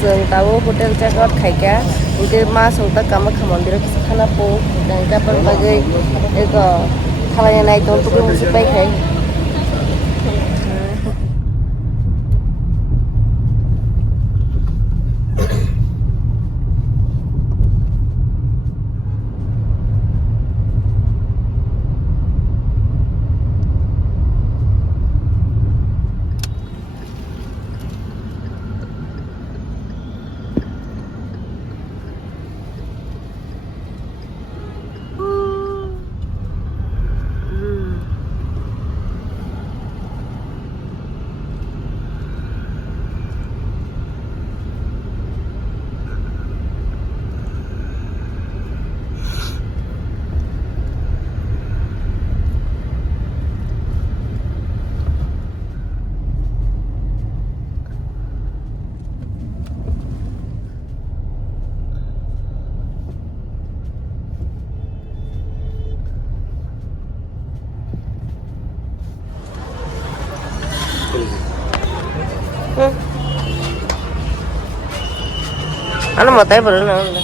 जों दाबो hotel checkout खाइका इनके मा संता कामाख्या मन्दिराव किसी खाना पो इनका पर बागै एक खालायनाय दं तो मुझे बाइखाय Ano mo tayo pala na ano?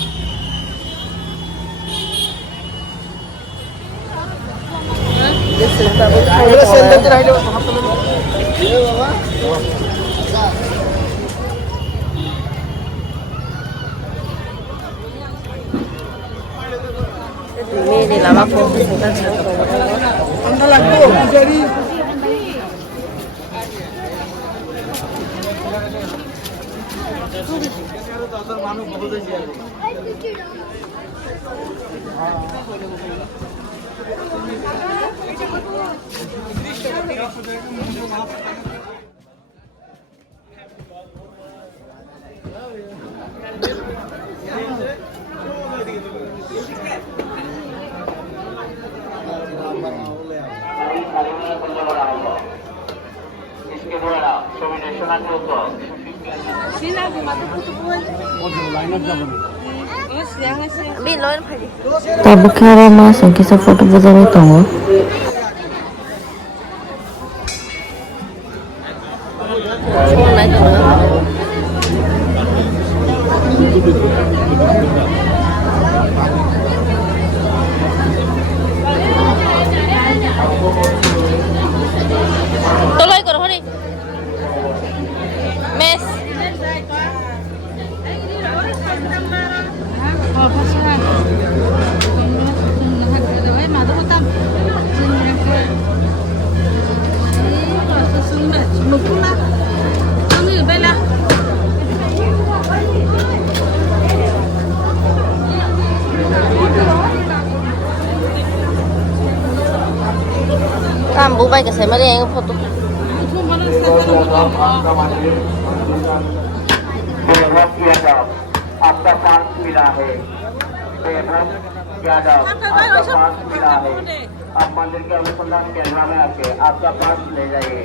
Ini lama po sebentar Tabu kara masuk kisah foto besar itu mo. Tolong ikut hari. Mes. Kamu baik saya mana yang foto? आपका पास मिला है आप मंदिर के अनुसंधान केंद्र में आके आपका पास ले जाइए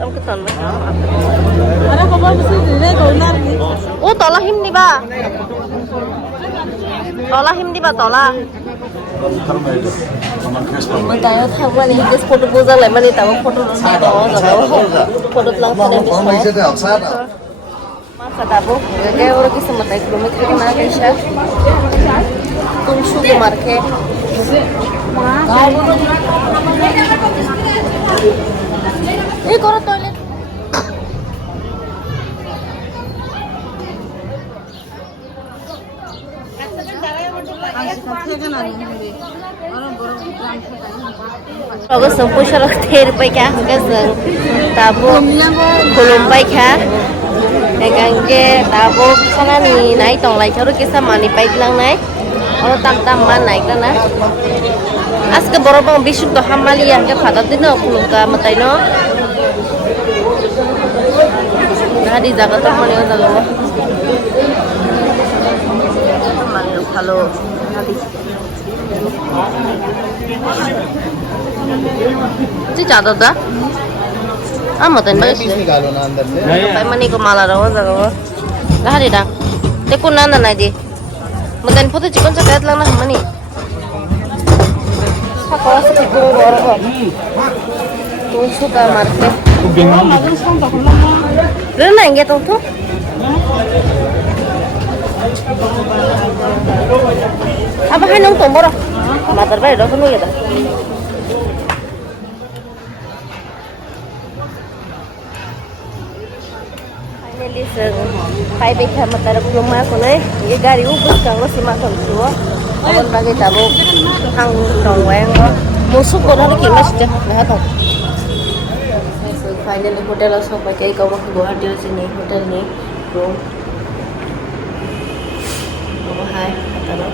Ang ketan ba? Ano ko ba gusto nila dolar ni? Oh, tolahim di ba? Tolahim di ba tola? Tayo tawa ni this photo boza lai mani tawa photo sa tawa jaga photo lang sa ni sa. Masa tabo, kaya ora kisa matay kilometer ke mana kaisa? Tumshu kumar ke. এই করো toilet Bagus sempuh syarat terbaik ya, guys. Tabu belum baik ya. Engkau tabu sana ni naik tong lai curu kisah mani baik lang naik. Orang tam man naik lah na. Aske borobang bisu to hamali yang ke pada dino kulungka matai no. Nah di jaga to mani o jaga lo. Mani lo halo. Ci jada da. Amatin ba piece निकालो ना अंदर से Kay mani ko malaraw sa ko. Lahari da. Te kun na na di. Madan po to chikon sa kahit lang na mani. Ako sa tikong goro ko. Kung suka marte. Pero na inget to. Aba hanong tomboro. Matar ba ro kuno yada. Finally sir, pai be kha matarap luma ko nai. Ye gari ubus kang lo sima thon chuo. Abon bagay tabo hang tong wang ko. Musuk ko na ki mas ja na to. So finally hotel aso pa kay ko mak Guwahati se ni hotel ni room. Oh hi, patalo.